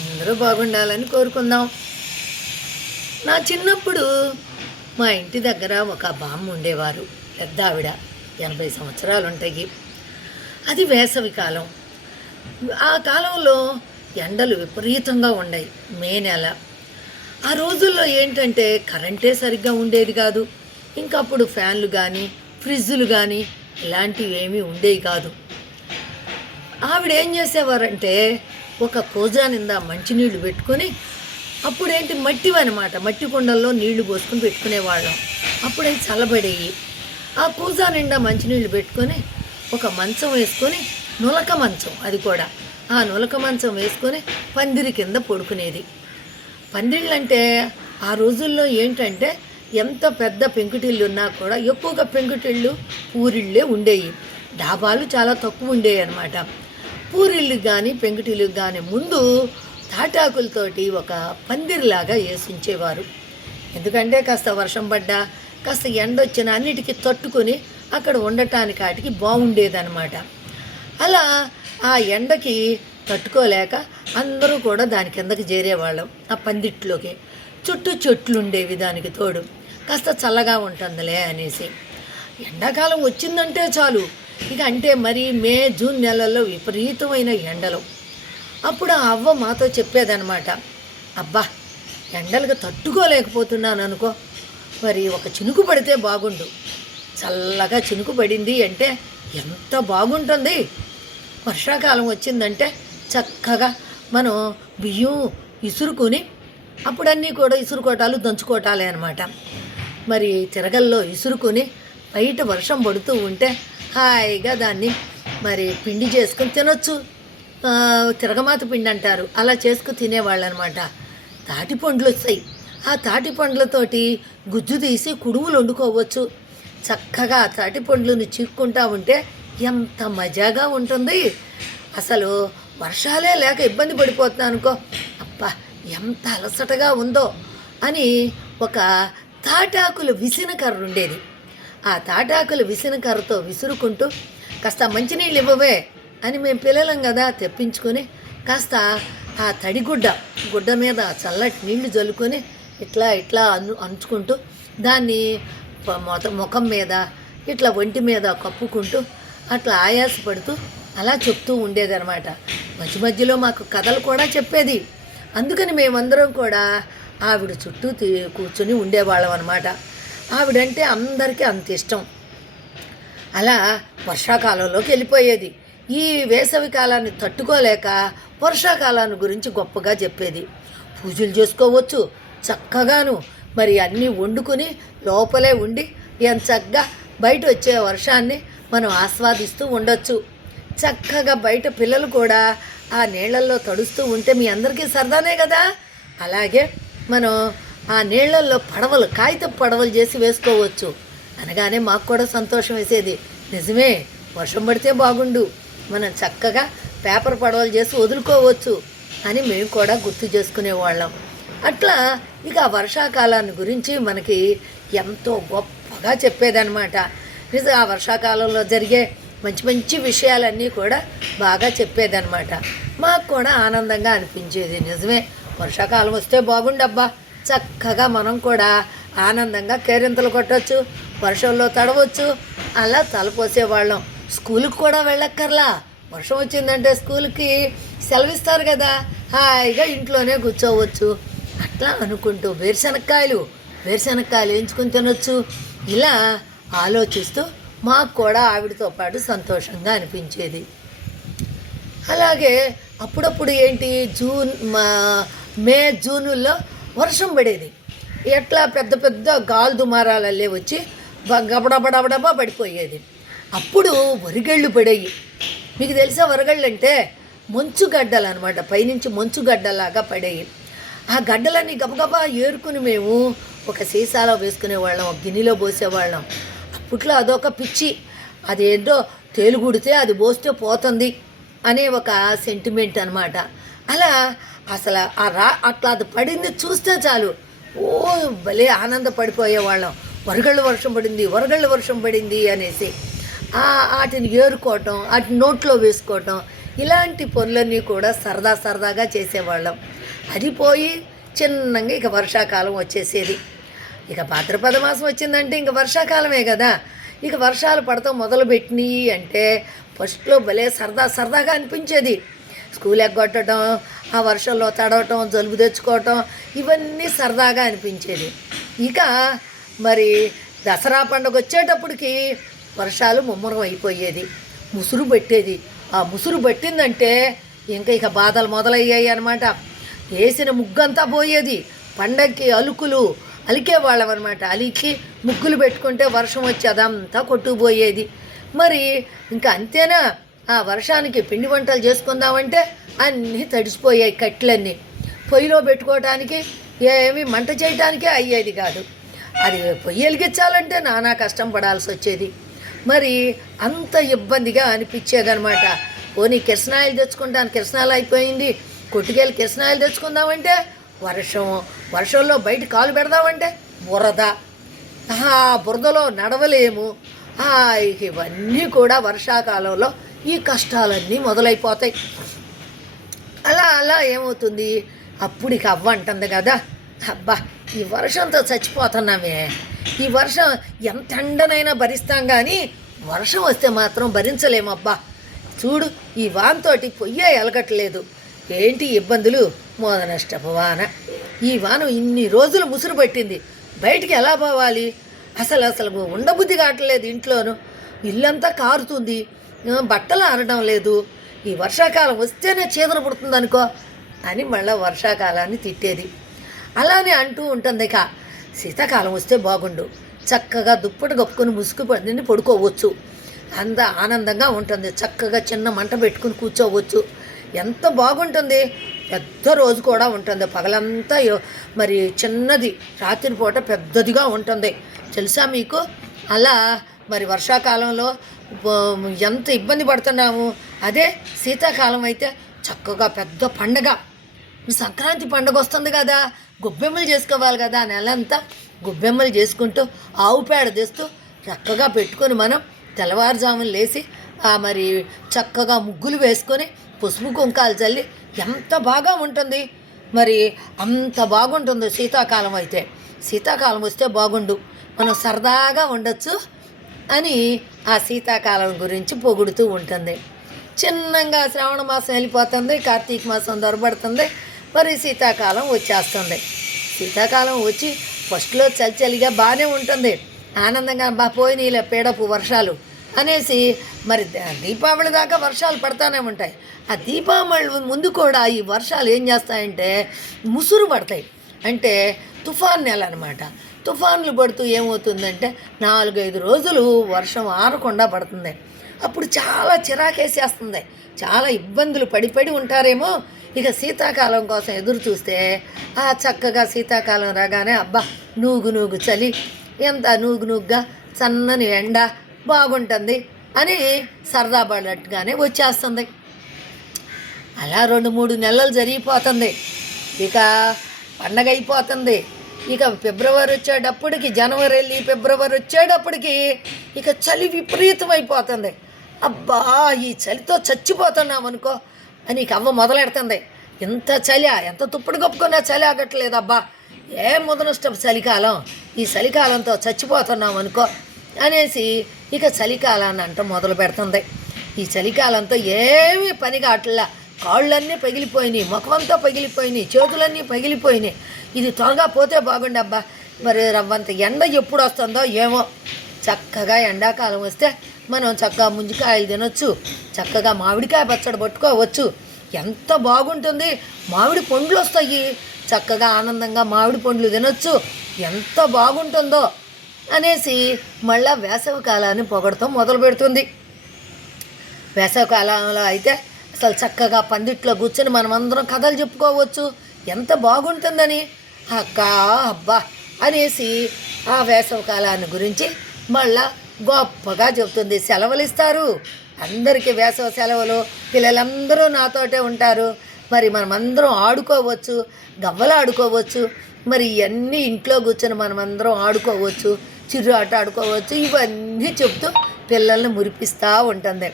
అందరూ బాగుండాలని కోరుకుందాం. నా చిన్నప్పుడు మా ఇంటి దగ్గర ఒక బామ్మ ఉండేవారు పెద్ద ఆవిడ ఎనభై సంవత్సరాలు ఉంటాయి అది వేసవి కాలం. ఆ కాలంలో ఎండలు విపరీతంగా ఉన్నాయి మే నెల. ఆ రోజుల్లో ఏంటంటే కరెంటే సరిగ్గా ఉండేది కాదు. ఇంకప్పుడు ఫ్యాన్లు కానీ ఫ్రిడ్జులు కానీ ఇలాంటివి ఏమీ ఉండేవి కాదు. ఆవిడ ఏం చేసేవారంటే ఒక కోజా నిండా మంచినీళ్ళు పెట్టుకొని అప్పుడేంటి మట్టివి అనమాట మట్టి కుండల్లో నీళ్ళు పోసుకొని పెట్టుకునేవాళ్ళం. అప్పుడే చల్లబడేవి ఆ కూజా నిండా మంచినీళ్ళు పెట్టుకొని ఒక మంచం వేసుకొని నులక మంచం అది కూడా. ఆ నులక మంచం వేసుకొని పందిరి కింద పడుకునేది. పందిళ్ళంటే ఆ రోజుల్లో ఏంటంటే ఎంత పెద్ద పెంకుటిళ్ళు ఉన్నా కూడా ఎక్కువగా పెంకుటిళ్ళు ఊరిళ్ళే ఉండేవి డాబాలు చాలా తక్కువ ఉండేవి అనమాట పూరిళ్ళు కానీ పెంకుటిళ్ళు కానీ ముందు తాటాకులతోటి ఒక పందిరిలాగా వేసి ఉంచేవారు ఎందుకంటే కాస్త వర్షం పడ్డా కాస్త ఎండ వచ్చిన అన్నిటికీ తట్టుకొని అక్కడ ఉండటానికి వాటికి బాగుండేదన్నమాట అలా ఆ ఎండకి తట్టుకోలేక అందరూ కూడా దాని కిందకి చేరేవాళ్ళం ఆ పందిట్లోకి. చుట్టూ చెట్లు ఉండేవి దానికి తోడు. కాస్త చల్లగా ఉంటుందిలే అనేసి. ఎండాకాలం వచ్చిందంటే చాలు. ఇక అంటే మరి మే జూన్ నెలల్లో విపరీతమైన ఎండలు. అప్పుడు ఆ అవ్వ మాతో చెప్పేదనమాట అబ్బా ఎండలకు తట్టుకోలేకపోతున్నాను అనుకో మరి ఒక చినుకు పడితే బాగుండు. చల్లగా చినుకు పడింది అంటే ఎంత బాగుంటుంది? వర్షాకాలం వచ్చిందంటే చక్కగా మనం బియ్యం ఇసురుకొని అప్పుడన్నీ కూడా ఇసురుకోటాలు దంచుకోటాలే అనమాట మరి తిరగల్లో ఇసురుకొని బయట వర్షం పడుతూ ఉంటే హాయిగా దాన్ని మరి పిండి చేసుకొని తినొచ్చు. తిరగమాత పిండి అంటారు అలా చేసుకుని తినేవాళ్ళు అనమాట తాటి పండ్లు వస్తాయి. ఆ తాటి పండ్లతోటి గుజ్జు తీసి కుడుములు వండుకోవచ్చు. చక్కగా ఆ తాటి పండ్లను చీక్కుంటా ఉంటే ఎంత మజాగా ఉంటుంది. అసలు వర్షాలే లేక ఇబ్బంది పడిపోతున్నాను అనుకో అబ్బా ఎంత అలసటగా ఉందో అని ఒక తాటాకులు విసిన కర్ర ఉండేది. ఆ తాటాకులు విసిన కర్రతో విసురుకుంటూ కాస్త మంచినీళ్ళు ఇవ్వవే అని మేము పిల్లలం కదా తెప్పించుకొని కాస్త ఆ తడిగుడ్డ గుడ్డ మీద చల్లటి నీళ్ళు జల్లుకొని ఇట్లా ఇట్లా అను అంచుకుంటూ దాన్ని మొత ముఖం మీద ఇట్లా ఒంటి మీద కప్పుకుంటూ అట్లా ఆయాసపడుతూ అలా చెప్తూ ఉండేదనమాట మధ్య మధ్యలో మాకు కథలు కూడా చెప్పేది. అందుకని మేమందరం కూడా ఆవిడ చుట్టూ కూర్చొని ఉండేవాళ్ళం అనమాట ఆవిడంటే అందరికీ అంత ఇష్టం. అలా వర్షాకాలంలోకి వెళ్ళిపోయేది. ఈ వేసవి కాలాన్ని తట్టుకోలేక వర్షాకాలాన్ని గురించి గొప్పగా చెప్పేది. పూజలు చేసుకోవచ్చు చక్కగాను. మరి అన్నీ వండుకొని లోపలే ఉండి ఎంత చక్కగా బయట వచ్చే వర్షాన్ని మనం ఆస్వాదిస్తూ ఉండొచ్చు. చక్కగా బయట పిల్లలు కూడా ఆ నీళ్ళల్లో తడుస్తూ ఉంటే మీ అందరికీ సరదానే కదా? అలాగే మనం ఆ నీళ్ళల్లో పడవలు కాగితపు పడవలు చేసి వేసుకోవచ్చు. అనగానే మాకు కూడా సంతోషం వేసేది. నిజమే వర్షం పడితే బాగుండు. మనం చక్కగా పేపర్ పడవలు చేసి వదులుకోవచ్చు అని మేము కూడా గుర్తు చేసుకునేవాళ్ళం అట్లా ఇక ఆ వర్షాకాలాన్ని గురించి మనకి ఎంతో గొప్పగా చెప్పేదనమాట నిజం ఆ వర్షాకాలంలో జరిగే మంచి మంచి విషయాలన్నీ కూడా బాగా చెప్పేదన్నమాట. మాకు కూడా ఆనందంగా అనిపించేది. నిజమే వర్షాకాలం వస్తే బాగుండబ్బా. చక్కగా మనం కూడా ఆనందంగా కేరింతలు కొట్టచ్చు వర్షంలో తడవచ్చు అలా తలపోసేవాళ్ళం స్కూల్కి కూడా వెళ్ళక్కర్లా. వర్షం వచ్చిందంటే స్కూల్కి సెలవిస్తారు కదా. హాయిగా ఇంట్లోనే కూర్చోవచ్చు. అట్లా అనుకుంటూ వేరుశనక్కాయలు వేరుశనక్కాయలు వేయించుకొని తినొచ్చు. ఇలా ఆలోచిస్తూ మాకు కూడా ఆవిడతో పాటు సంతోషంగా అనిపించేది. అలాగే అప్పుడప్పుడు ఏంటి జూన్ మా- మే జూనుల్లో వర్షం పడేది. ఎట్లా పెద్ద పెద్ద గాలి దుమారాలల్లే వచ్చి గబడబడబడబా పడిపోయేది. అప్పుడు వరిగళ్ళు పడేవి మీకు తెలుసా వరగళ్ళు అంటే మంచు గడ్డలు అనమాట పైనుంచి మంచుగడ్డలాగా పడేవి ఆ గడ్డలన్నీ గబగబా ఏరుకుని మేము ఒక సీసాలో వేసుకునేవాళ్ళం ఒక గిన్నెలో పోసేవాళ్ళం. అప్పట్లో అదొక పిచ్చి. అదేంటో తేలుగుడితే అది పోస్తే పోతుంది అనే ఒక సెంటిమెంట్ అనమాట అలా అసలు ఆ రా అట్లా అది పడింది చూస్తే చాలు. ఓ భలే ఆనందపడిపోయేవాళ్ళం. వరగళ్ళు వర్షం పడింది వరగళ్ళు వర్షం పడింది అనేసి. వాటిని ఏరుకోవటం వాటిని నోట్లో వేసుకోవటం ఇలాంటి పనులన్నీ కూడా సరదా సరదాగా చేసేవాళ్ళం. అది పోయి చిన్నంగా ఇక వర్షాకాలం వచ్చేసేది. ఇక భాద్రపద మాసం వచ్చిందంటే ఇంక వర్షాకాలమే కదా. ఇక వర్షాలు పడతాం మొదలుపెట్టినాయి అంటే ఫస్ట్లో భలే సరదా సరదాగా అనిపించేది. స్కూల్ ఎగ్గొట్టడం ఆ వర్షంలో తడవటం జలుబు తెచ్చుకోవటం ఇవన్నీ సరదాగా అనిపించేది. ఇక మరి దసరా పండుగ వచ్చేటప్పటికి వర్షాలు ముమ్మరం అయిపోయేది. ముసురు పెట్టేది ఆ ముసురు పట్టిందంటే ఇంకా ఇక బాధలు మొదలయ్యాయి అనమాట వేసిన ముగ్గంతా పోయేది. పండక్కి అలుకులు అలికేవాళ్ళం అనమాట అలికి ముగ్గులు పెట్టుకుంటే వర్షం వచ్చి అదంతా కొట్టుకుపోయేది. మరి ఇంకా అంతేనా? ఆ వర్షానికి పిండి వంటలు చేసుకుందామంటే అన్నీ తడిసిపోయాయి కట్లన్నీ. పొయ్యిలో పెట్టుకోవటానికి ఏమి మంట చేయటానికే అయ్యేది కాదు. అది పొయ్యి వెలిగించాలంటే నానా కష్టం పడాల్సి వచ్చేది. మరి అంత ఇబ్బందిగా అనిపించేదనమాట పోనీ కిరసనాయిలు తెచ్చుకుంటాను కిరసనాలు అయిపోయింది. కొట్టుకెళ్ళి కిరసనాయిలు తెచ్చుకుందామంటే వర్షం వర్షంలో బయట కాలు పెడదామంటే బురద. ఆ బురదలో నడవలేము. ఆ, ఇవన్నీ కూడా వర్షాకాలంలో ఈ కష్టాలన్నీ మొదలైపోతాయి. అలా అలా ఏమవుతుంది? అప్పుడు ఇక అవ్వ అంటుంది కదా అబ్బా ఈ వర్షంతో చచ్చిపోతున్నామే. ఈ వర్షం ఎంత ఎండనైనా భరిస్తాం కానీ వర్షం వస్తే మాత్రం భరించలేమబ్బా. చూడు ఈ వానతోటి పొయ్యే ఎలగట్లేదు. ఏంటి ఇబ్బందులు? మోదనష్టపు వాన ఈ వాన ఇన్ని రోజులు ముసురు పట్టింది. బయటికి ఎలా పోవాలి? అసలు అసలు ఉండబుద్ధి కావట్లేదు ఇంట్లోను. ఇల్లంతా కారుతుంది. బట్టలు ఆరడం లేదు. ఈ వర్షాకాలం వస్తేనే చీదర పుడుతుంది అనుకో అని మళ్ళీ వర్షాకాలాన్ని తిట్టేది. అలానే అంటూ ఉంటుంది ఇక శీతాకాలం వస్తే బాగుండు. చక్కగా దుప్పటి కప్పుకొని ముసుగు పడిని పడుకోవచ్చు. అంత ఆనందంగా ఉంటుంది. చక్కగా చిన్న మంట పెట్టుకుని కూర్చోవచ్చు. ఎంత బాగుంటుంది. పెద్ద రోజు కూడా ఉంటుంది. పగలంతా మరి చిన్నది రాత్రిపూట పెద్దదిగా ఉంటుంది. తెలుసా మీకు? అలా మరి వర్షాకాలంలో ఎంత ఇబ్బంది పడుతున్నాము. అదే శీతాకాలం అయితే చక్కగా పెద్ద పండగ. సంక్రాంతి పండగ వస్తుంది కదా గొబ్బెమ్మలు చేసుకోవాలి కదా ఆ నెలంతా. గొబ్బెమ్మలు చేసుకుంటూ ఆవు పేడ తెస్తూ చక్కగా పెట్టుకొని మనం తెల్లవారుజామున లేచి మరి చక్కగా ముగ్గులు వేసుకొని పసుపు కుంకాలు చల్లి ఎంత బాగా ఉంటుంది. మరి అంత బాగుంటుందో శీతాకాలం అయితే. శీతాకాలం వస్తే బాగుండు. మనం సరదాగా ఉండొచ్చు. అని ఆ శీతాకాలం గురించి పొగుడుతూ ఉంటుంది. చిన్నగా శ్రావణ మాసం వెళ్ళిపోతుంది కార్తీక మాసం దొరబడుతుంది మరి శీతాకాలం వచ్చేస్తుంది. శీతాకాలం వచ్చి ఫస్ట్లో చలి చలిగా బాగానే ఉంటుంది. ఆనందంగా బా పోయి ఇలా పీడపు వర్షాలు అనేసి మరి దీపావళి దాకా వర్షాలు పడతానే ఉంటాయి. ఆ దీపావళి ముందు కూడా ఈ వర్షాలు ఏం చేస్తాయంటే ముసురు పడతాయి. అంటే తుఫాన్ నెల అనమాట తుఫాన్లు పడుతూ ఏమవుతుందంటే నాలుగైదు రోజులు వర్షం ఆరకుండా పడుతుంది. అప్పుడు చాలా చిరాకేసేస్తుంది. చాలా ఇబ్బందులు పడిపడి ఉంటారేమో. ఇక శీతాకాలం కోసం ఎదురు చూస్తే ఆ చక్కగా శీతాకాలం రాగానే అబ్బా నూగు నూగు చలి ఎంత నూగు నూగ్గా సన్నని ఎండ బాగుంటుంది అని సరదా పడినట్టుగానే వచ్చేస్తుంది. అలా రెండు మూడు నెలలు జరిగిపోతుంది. ఇక పండగ అయిపోతుంది. ఇక ఫిబ్రవరి వచ్చేటప్పటికి జనవరి వెళ్ళి ఫిబ్రవరి వచ్చేటప్పటికి ఇక చలి విపరీతం అయిపోతుంది అబ్బా ఈ చలితో చచ్చిపోతున్నాం అనుకో అని ఇక అవ్వ మొదలెడుతుంది. ఎంత చలి ఎంత తుప్పుడు కప్పుకున్నా చలి ఆగట్లేదు అబ్బా. ఏ ముదనష్టం చలికాలం ఈ చలికాలంతో చచ్చిపోతున్నాం అనుకో అనేసి ఇక చలికాలాన్ని అంట మొదలు పెడుతుంది ఈ చలికాలంతో ఏమీ పని కావట్లా కాళ్ళన్నీ పగిలిపోయినాయి ముఖమంతా పగిలిపోయినాయి చేతులన్నీ పగిలిపోయినాయి. ఇది త్వరగా పోతే బాగుండబ్బా. మరి రవ్వంత ఎండ ఎప్పుడు వస్తుందో ఏమో. చక్కగా ఎండాకాలం వస్తే మనం చక్కగా ముంజికాయలు తినొచ్చు చక్కగా మామిడికాయ పచ్చడి పట్టుకోవచ్చు. ఎంత బాగుంటుంది. మామిడి పండ్లు వస్తాయి. చక్కగా ఆనందంగా మామిడి పండ్లు తినొచ్చు. ఎంత బాగుంటుందో అనేసి మళ్ళా వేసవి కాలాన్ని పొగడతాం మొదలు పెడుతుంది వేసవికాలంలో అయితే అసలు చక్కగా పందిట్లో కూర్చొని మనమందరం కథలు చెప్పుకోవచ్చు. ఎంత బాగుంటుందని. అక్క అబ్బా అనేసి ఆ వేసవకాలాన్ని గురించి మళ్ళా గొప్పగా చెబుతుంది. సెలవులు ఇస్తారు అందరికీ వేసవి సెలవులు. పిల్లలందరూ నాతోటే ఉంటారు. మరి మనమందరం ఆడుకోవచ్చు. గవ్వలు ఆడుకోవచ్చు మరి ఇవన్నీ ఇంట్లో కూర్చొని మనమందరం ఆడుకోవచ్చు. చిరు ఆట ఆడుకోవచ్చు. ఇవన్నీ చెప్తూ పిల్లల్ని మురిపిస్తూ ఉంటుంది.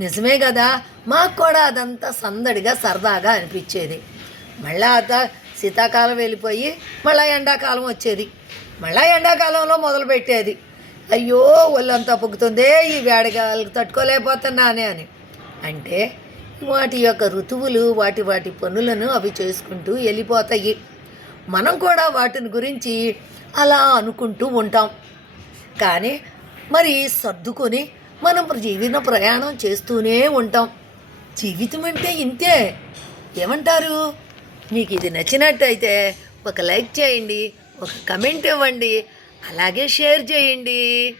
నిజమే కదా మాకు కూడా అదంతా సందడిగా సరదాగా అనిపించేది. మళ్ళా అత శీతాకాలం వెళ్ళిపోయి మళ్ళీ ఎండాకాలం వచ్చేది. మళ్ళా ఎండాకాలంలో మొదలుపెట్టేది అయ్యో ఒళ్ళంతా పొక్కుతుందే ఈ వేడగాలకు తట్టుకోలేకపోతున్నానే అని. అంటే వాటి యొక్క ఋతువులు వాటి వాటి పనులను అవి చేసుకుంటూ వెళ్ళిపోతాయి. మనం కూడా వాటిని గురించి అలా అనుకుంటూ ఉంటాం. కానీ మరి సర్దుకొని మనం జీవన ప్రయాణం చేస్తూనే ఉంటాం. జీవితం అంటే ఇంతే. ఏమంటారు? మీకు ఇది నచ్చినట్టయితే ఒక లైక్ చేయండి ఒక కమెంట్ ఇవ్వండి అలాగే షేర్ చేయండి.